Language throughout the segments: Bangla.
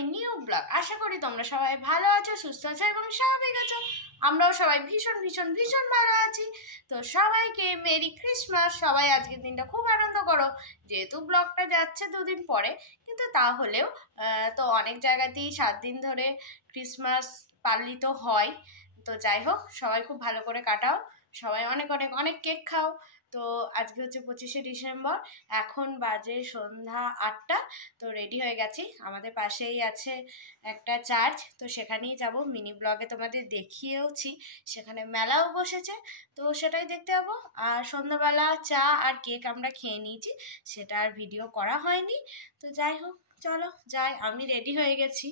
My new blog. আশা করি তোমরা সবাই ভালো আছো, সুস্থ আছো এবং স্বাভাবিক আছো। আমরাও সবাই ভীষণ ভীষণ ভীষণ ভালো আছি। তো সবাইকে মেরি ক্রিসমাস। সবাই আজকের দিনটা খুব আনন্দ করো। যেহেতু ব্লগটা যাচ্ছে দুদিন পরে, কিন্তু তাহলেও তো অনেক জায়গাতেই 7 দিন ধরে ক্রিসমাস পালিত হয়। তো যাই হোক, সবাই খুব ভালো করে কাটাও, সবাই অনেক অনেক অনেক কেক খাও। তো আজকে হচ্ছে 25শে ডিসেম্বর, এখন বাজে সন্ধ্যা 8টা। তো রেডি হয়ে গেছি, আমাদের পাশেই আছে একটা চার্চ, তো সেখানেই যাব। মিনি ব্লগে তোমাদের দেখিয়েওছি, সেখানে মেলাও বসেছে, তো সেটাই দেখতে যাবো। আর সন্ধ্যাবেলা চা আর কেক আমরা খেয়ে নিয়েছি, সেটা আর ভিডিও করা হয়নি। তো যাই হোক, চলো যাই, আমি রেডি হয়ে গেছি।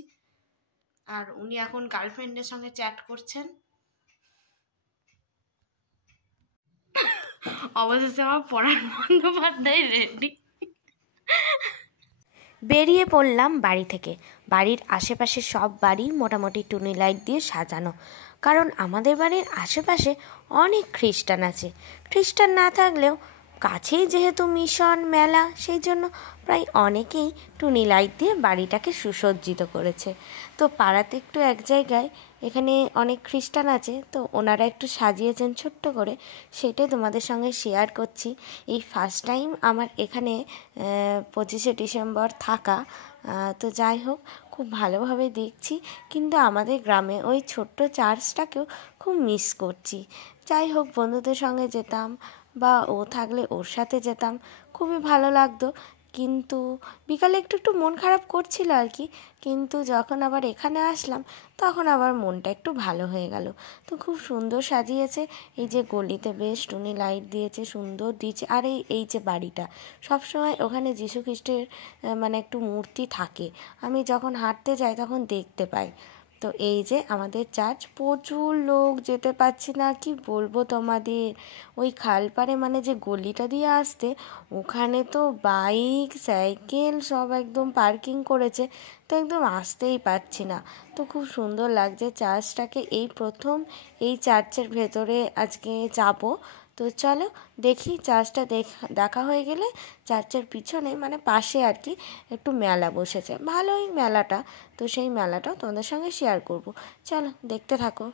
আর উনি এখন গার্লফ্রেন্ডের সঙ্গে চ্যাট করছেন। অবশেষে আমার পড়ার বন্দ্যোপাধ্যায় রেডি। বেরিয়ে পড়লাম বাড়ি থেকে। বাড়ির আশেপাশে সব বাড়ি মোটামুটি টুনি লাইট দিয়ে সাজানো, কারণ আমাদের বাড়ির আশেপাশে অনেক খ্রিস্টান আছে। খ্রিস্টান না থাকলেও কাছেই যেহেতু মিশন মেলা, সেই জন্য প্রায় অনেকেই টুনি লাইট দিয়ে বাড়িটাকে সুসজ্জিত করেছে। তো পাড়াতে একটু এক জায়গায় এখানে অনেক খ্রিস্টান আছে, তো ওনারা একটু সাজিয়েছেন ছোট্ট করে, সেটাই তোমাদের সঙ্গে শেয়ার করছি। এই ফার্স্ট টাইম আমার এখানে 25শে ডিসেম্বর থাকা। তো যাই হোক, খুব ভালোভাবে দেখছি, কিন্তু আমাদের গ্রামে ওই ছোট্ট চার্চটাকেও খুব মিস করছি। যাই হোক, বন্ধুদের সঙ্গে যেতাম বা ও থাকলে ওর সাথে যেতাম, খুবই ভালো লাগতো। কিন্তু বিকালে একটু একটু মন খারাপ করছিল আর কি, কিন্তু যখন আবার এখানে আসলাম তখন আবার মনটা একটু ভালো হয়ে গেল। তো খুব সুন্দর সাজিয়েছে, এই যে গলিতে বেশ টুনি লাইট দিয়েছে, সুন্দর দিয়েছে। আর এই যে বাড়িটা, সবসময় ওখানে যীশু খ্রিস্টের মানে একটু মূর্তি থাকে, আমি যখন হাঁটতে যাই তখন দেখতে পাই। তো এই যে আমাদের চার্চ, প্রচুর লোক, যেতে পারছি না, কি বলবো তোমাদের। ওই খালপাড়ে মানে যে গলিটা দিয়ে আসতে, ওখানে তো বাইক সাইকেল সব একদম পার্কিং করেছে, তো একদম আসতেই পারছি না। তো খুব সুন্দর লাগছে চার্চটাকে। এই প্রথম এই চার্চের ভেতরে আজকে যাব। তো চলো দেখি, চার্চটা দেখা হয়ে গেলে চার্চের পিছনে মানে পাশে আর কি একটু মেলা বসেছে, ভালোই মেলাটা। তো সেই মেলাটাও তোমাদের সঙ্গে শেয়ার করব, চলো দেখতে থাকো।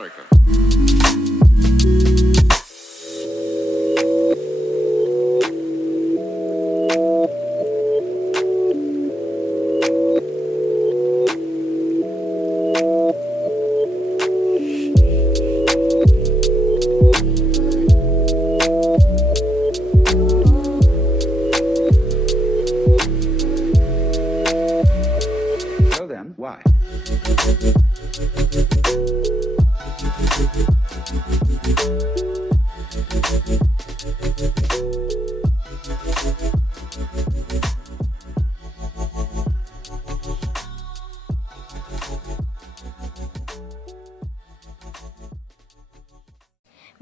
America. So then, why?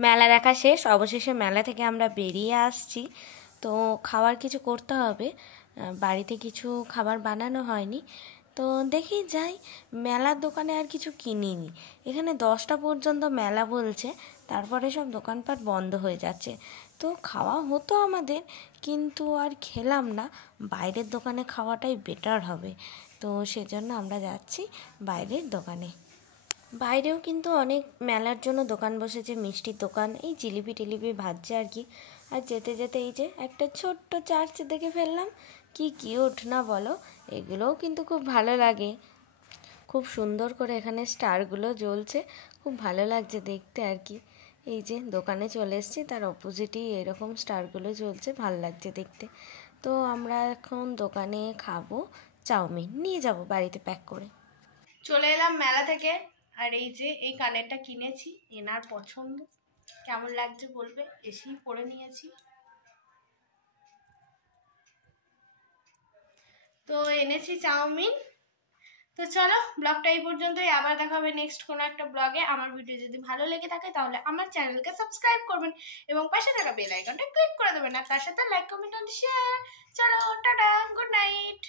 মেলা দেখা শেষ, অবশেষে মেলা থেকে আমরা বেরিয়ে আসছি। তো খাবার কিছু করতে হবে, বাড়িতে কিছু খাবার বানানো হয়নি। তো দেখি যাই, মেলার দোকানে আর কিছু কিনিনি। এখানে 10টা পর্যন্ত মেলা বলছে, তারপরে সব দোকানপাট বন্ধ হয়ে যাচ্ছে। তো খাওয়া হতো আমাদের, কিন্তু আর খেলাম না। বাইরের দোকানে খাওয়াটাই বেটার হবে। তো সেজন্য আমরা যাচ্ছি বাইরের দোকানে। বাইরেও কিন্তু অনেক মেলার জন্য দোকান বসেছে, মিষ্টির দোকান, এই জিলিপি টিলিপি ভাজছে আর কি। আর যেতে যেতে এই যে একটা ছোট্ট চার্চ দেখে ফেললাম, কি কিউট না বলো। এগুলোও কিন্তু খুব ভালো লাগে, খুব সুন্দর করে এখানে স্টারগুলো জ্বলছে, খুব ভালো লাগছে দেখতে আর কি। এই যে দোকানে চলে এসেছি, তার অপোজিটেই এরকম স্টারগুলো জ্বলছে, ভালো লাগছে দেখতে। তো আমরা এখন দোকানে খাবো চাউমিন, নিয়ে যাব বাড়িতে প্যাক করে। চলে এলাম মেলা থেকে, আর এই যে এই কানেরটা কিনেছি, এনার পছন্দ, কেমন লাগছে বলবে, এসেই পরে নিয়েছি। তো এনেছি চাউমিন। তো চলো, ব্লগটা এই পর্যন্তই, আবার দেখা হবে নেক্সট কোনো একটা ব্লগে। আমার ভিডিও যদি ভালো লেগে থাকে তাহলে আমার চ্যানেলকে সাবস্ক্রাইব করবেন এবং পাশে থাকা বেল আইকনটা ক্লিক করে দেবেন, আর তার সাথে লাইক কমেন্ট এন্ড শেয়ার। চলো, টাটা, গুড নাইট।